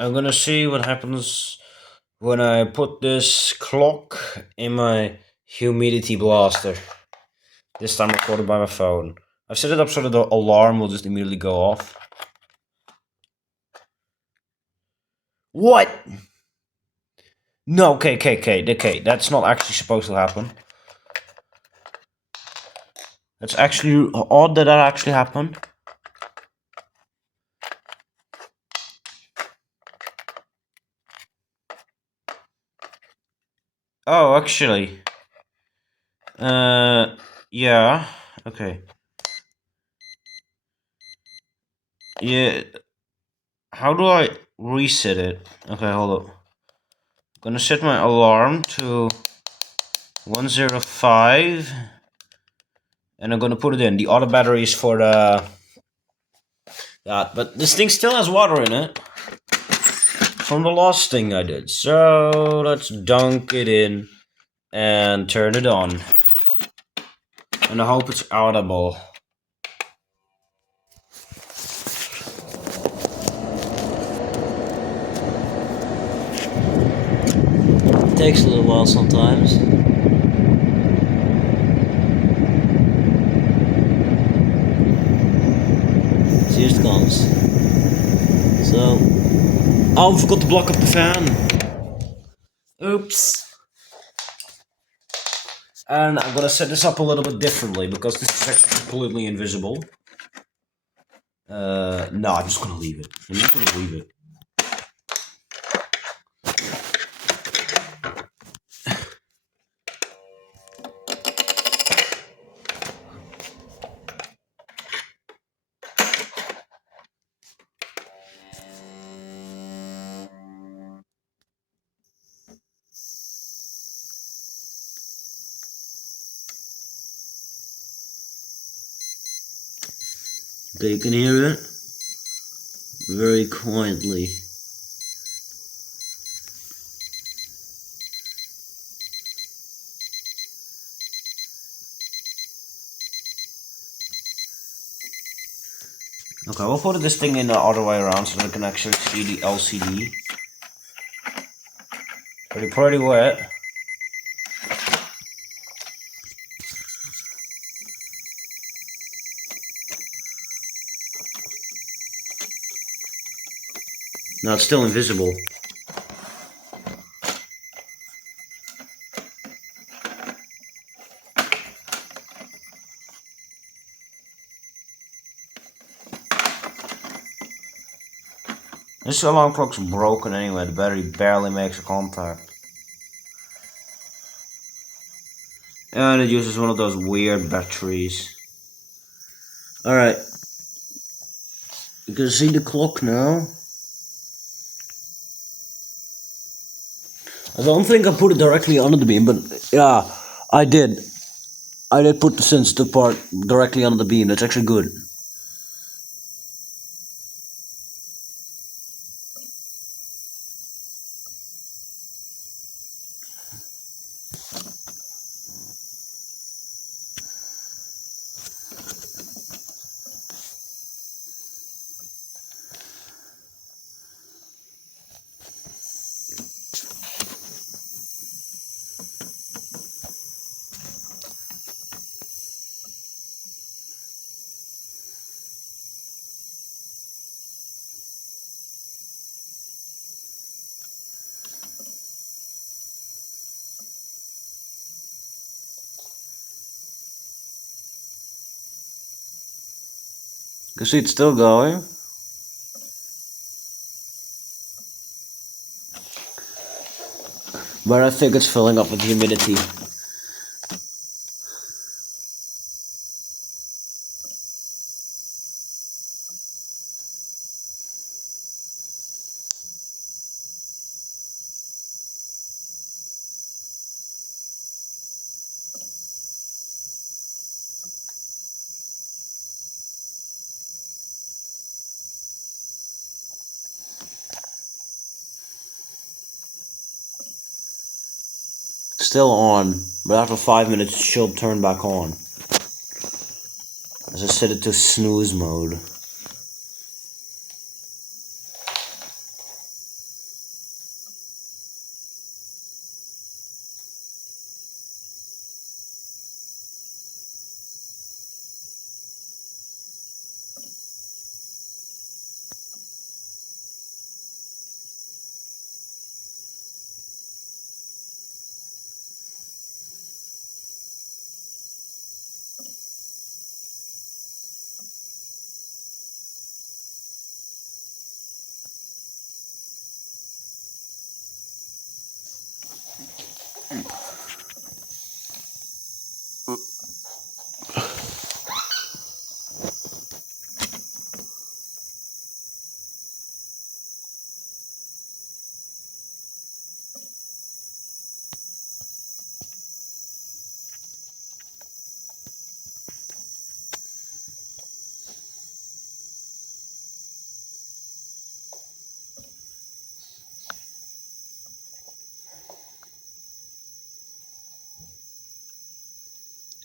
I'm gonna see what happens when I put this clock in my humidity blaster. This time recorded by my phone. I've set it up so that the alarm will just immediately go off. What? No, okay, that's not actually supposed to happen. That's actually odd that actually happened. Oh, actually. Yeah, okay. Yeah, how do I reset it? Okay, hold up. I'm gonna set my alarm to 105. And I'm gonna put it in. The other battery is for the that, but this thing still has water in it from the last thing I did. So let's dunk it in and turn it on. And I hope it's audible. It takes a little while sometimes. So here it comes. So, oh, I forgot to block up the fan. Oops. And I'm gonna set this up a little bit differently because this is actually completely invisible. No, I'm just gonna leave it. I'm just gonna leave it. Okay, you can hear it very quietly. Okay, we'll put this thing in the other way around so that I can actually see the LCD. Pretty wet. No, it's still invisible. This alarm clock's broken anyway, the battery barely makes a contact. And it uses one of those weird batteries. Alright. You can see the clock now. I don't think I put it directly under the beam, but yeah, I did. I did put the sensitive part directly under the beam. That's actually good. You can see it's still going. But I think it's filling up with humidity. Still on, but after 5 minutes it should turn back on. As I set it to snooze mode.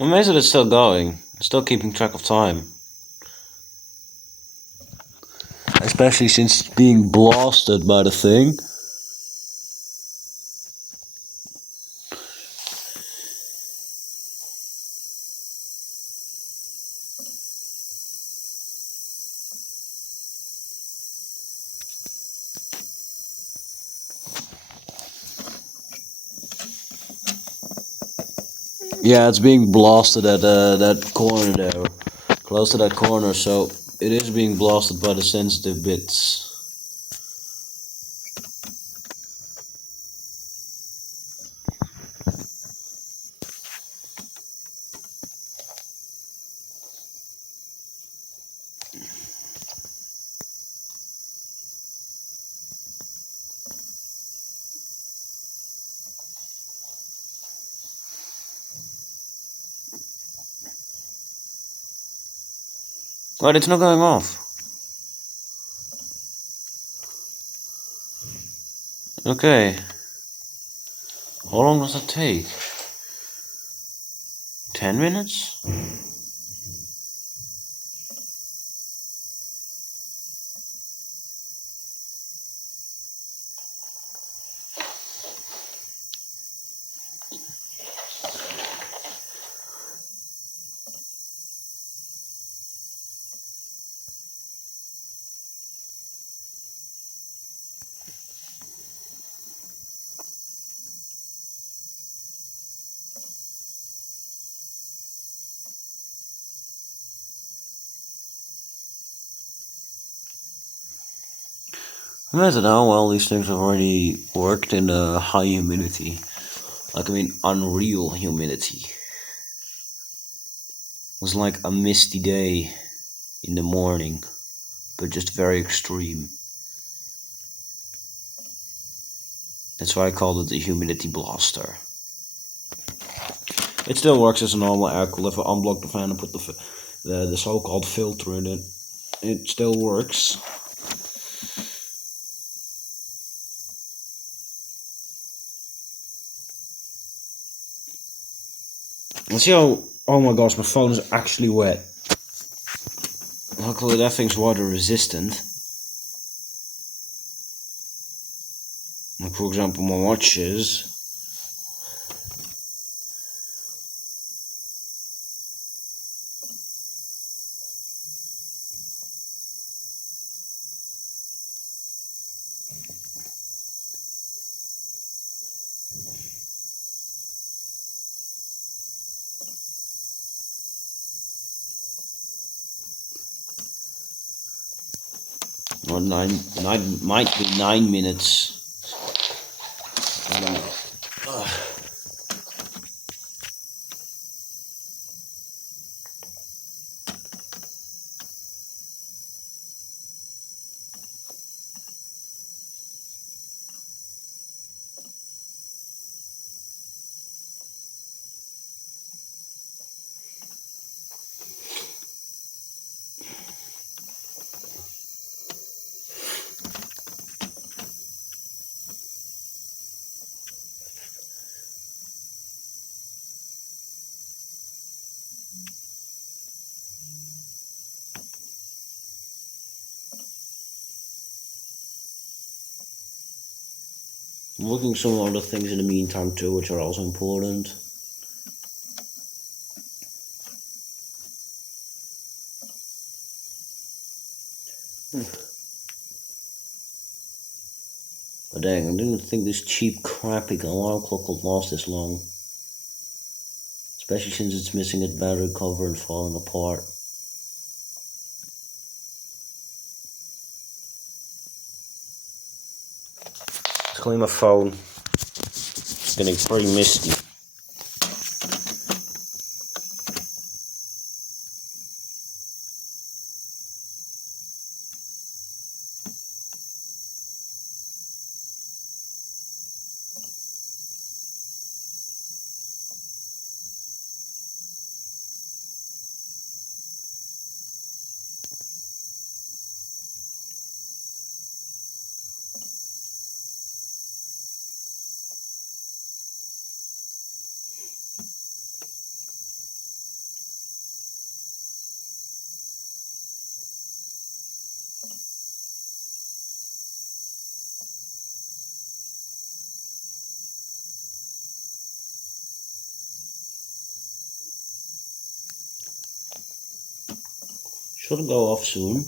I'm amazed that it's still going. It's still keeping track of time. Especially since it's being blasted by the thing. Yeah, it's being blasted at that corner there. Close to that corner, so it is being blasted by the sensitive bits. Right, it's not going off. Okay. How long does that take? 10 minutes? Imagine how well these things have already worked in high humidity. Like, I mean, unreal humidity. It was like a misty day in the morning, but just very extreme. That's why I called it the humidity blaster. It still works as a normal air cooler. If I unblock the fan and put the so-called filter in it, it still works. And see how, oh my gosh, my phone is actually wet. Luckily that thing's water resistant. Like, for example, my watch is. Or might be 9 minutes. I don't know. I'm looking at some other things in the meantime too, which are also important. But dang, I didn't think this cheap crappy alarm clock would last this long. Especially since it's missing its battery cover and falling apart. Let's clean my phone. getting pretty misty. Should go off soon.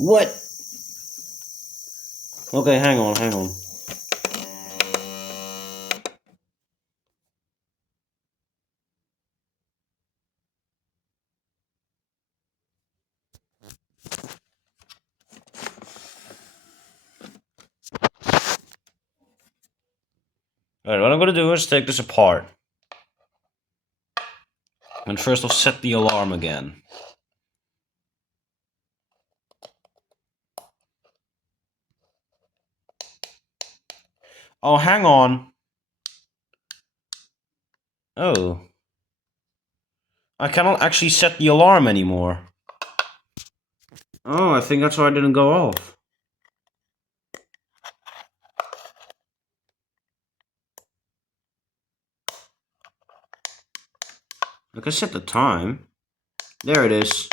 What? Okay, hang on. Alright, what I'm gonna do is take this apart. And first I'll set the alarm again. Oh, hang on. Oh. I cannot actually set the alarm anymore. Oh, I think that's why it didn't go off. I can set the time. There it is.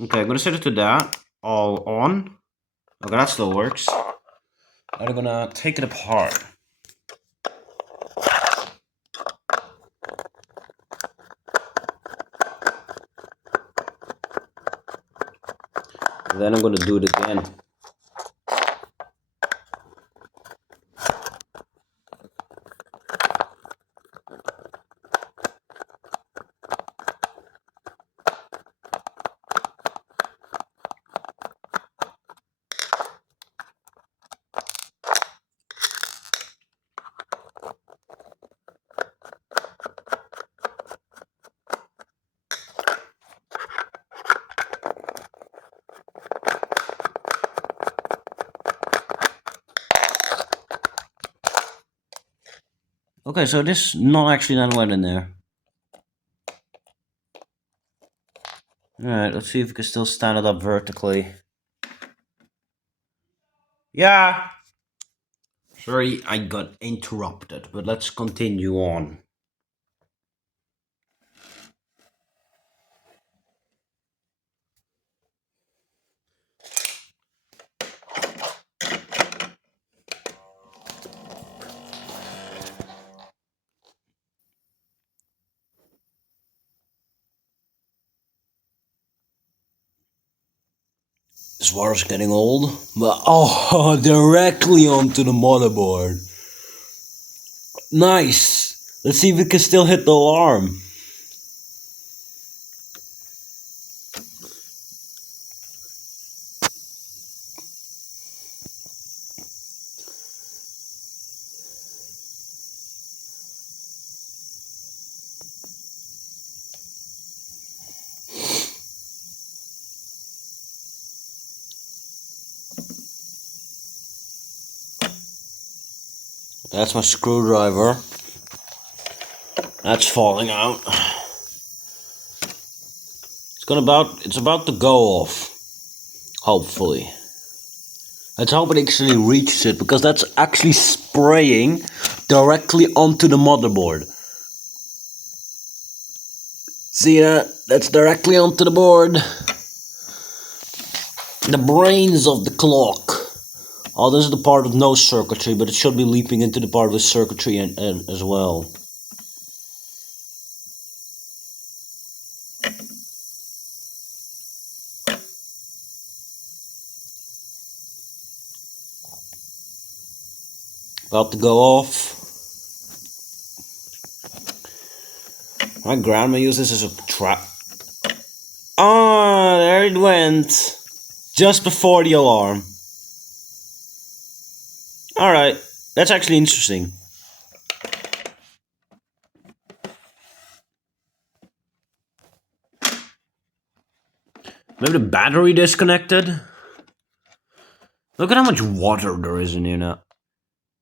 Okay, I'm gonna set it to that. All on. Okay, that still works. I'm gonna take it apart. Then I'm gonna do it again. Okay, so this not actually that wet in there. Alright, let's see if we can still stand it up vertically. Yeah! Sorry, I got interrupted, but let's continue on. This water's getting old, but oh, directly onto the motherboard. Nice! Let's see if we can still hit the alarm. That's my screwdriver. That's falling out. It's about to go off. Hopefully. Let's hope it actually reaches it, because that's actually spraying directly onto the motherboard. See that? That's directly onto the board. The brains of the clock. Oh, this is the part with no circuitry, but it should be leaping into the part with circuitry and as well. About to go off. My grandma used this as a trap. Ah, there it went. Just before the alarm. Alright, that's actually interesting. Maybe the battery disconnected? Look at how much water there is in here now.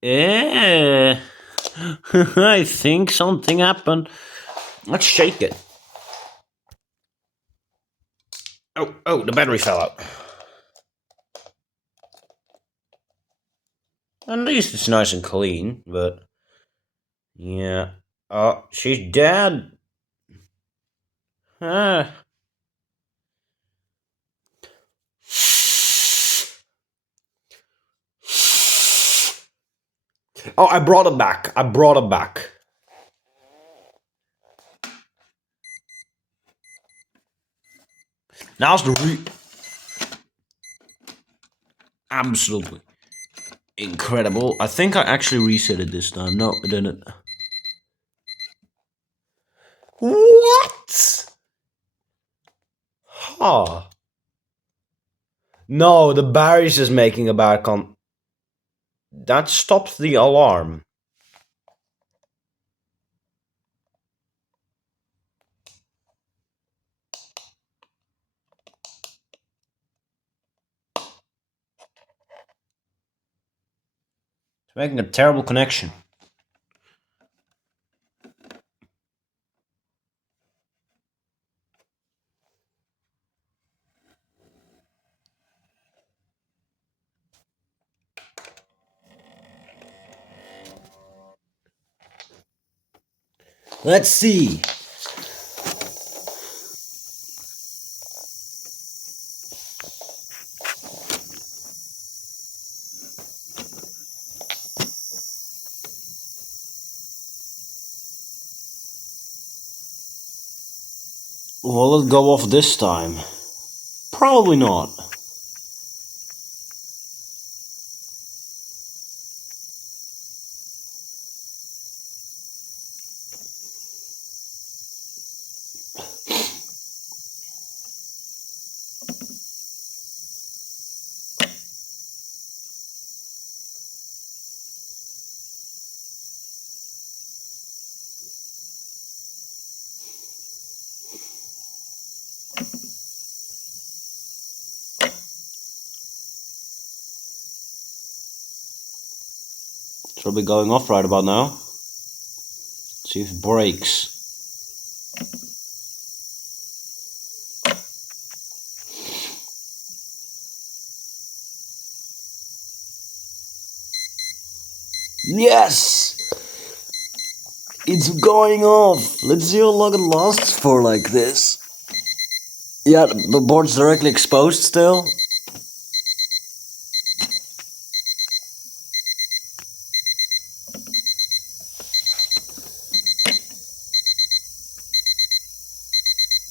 Yeah. I think something happened. Let's shake it. Oh, the battery fell out. At least it's nice and clean, but... yeah. Oh, she's dead. Ah. Oh, I brought it back. Now's the absolutely incredible. I think I actually reset it this time. No, I didn't. What? Huh. No, the battery's just making a bad that stopped the alarm. It's making a terrible connection. Let's see. Will it go off this time? Probably not. Should be going off right about now. See if it breaks. Yes! It's going off! Let's see how long it lasts for like this. Yeah, the board's directly exposed still.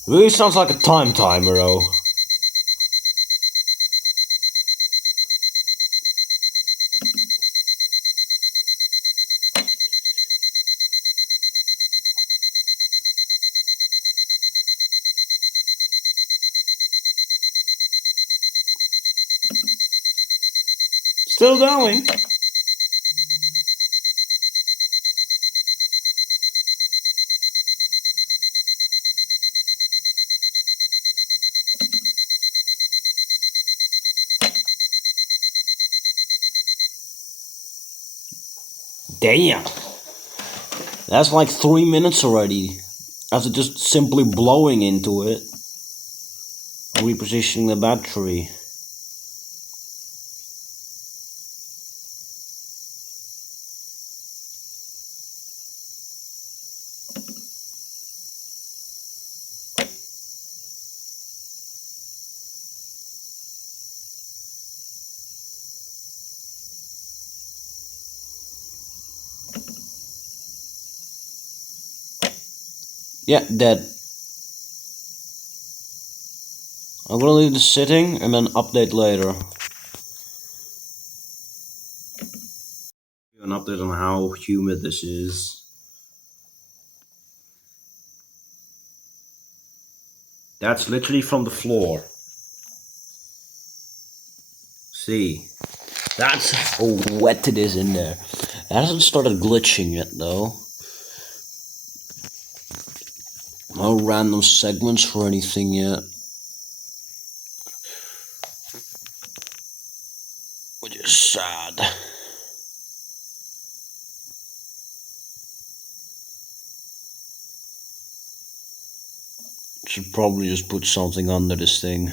Really sounds like a time timer though. Still going. Damn. That's like 3 minutes already. After just simply blowing into it. Repositioning the battery. Yeah, dead. I'm gonna leave this sitting and then update later. An update on how humid this is. That's literally from the floor. See, that's how wet it is in there. It hasn't started glitching yet though. No random segments for anything yet. Which is sad. Should probably just put something under this thing.